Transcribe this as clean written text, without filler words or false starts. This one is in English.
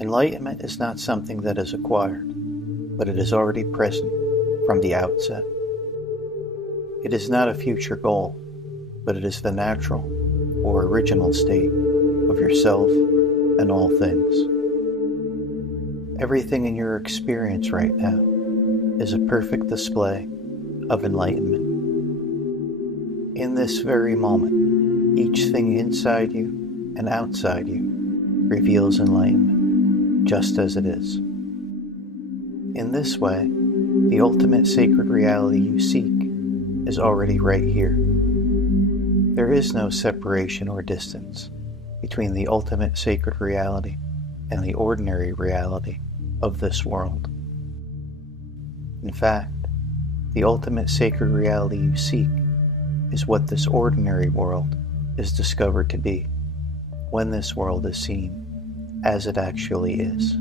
Enlightenment is not something that is acquired, but it is already present from the outset. It is not a future goal, but it is the natural or original state of yourself and all things. Everything in your experience right now is a perfect display of enlightenment. In this very moment, each thing inside you and outside you reveals enlightenment, just as it is. In this way, the ultimate sacred reality you seek is already right here. There is no separation or distance between the ultimate sacred reality and the ordinary reality of this world. In fact, the ultimate sacred reality you seek is what this ordinary world is discovered to be, when this world is seen as it actually is.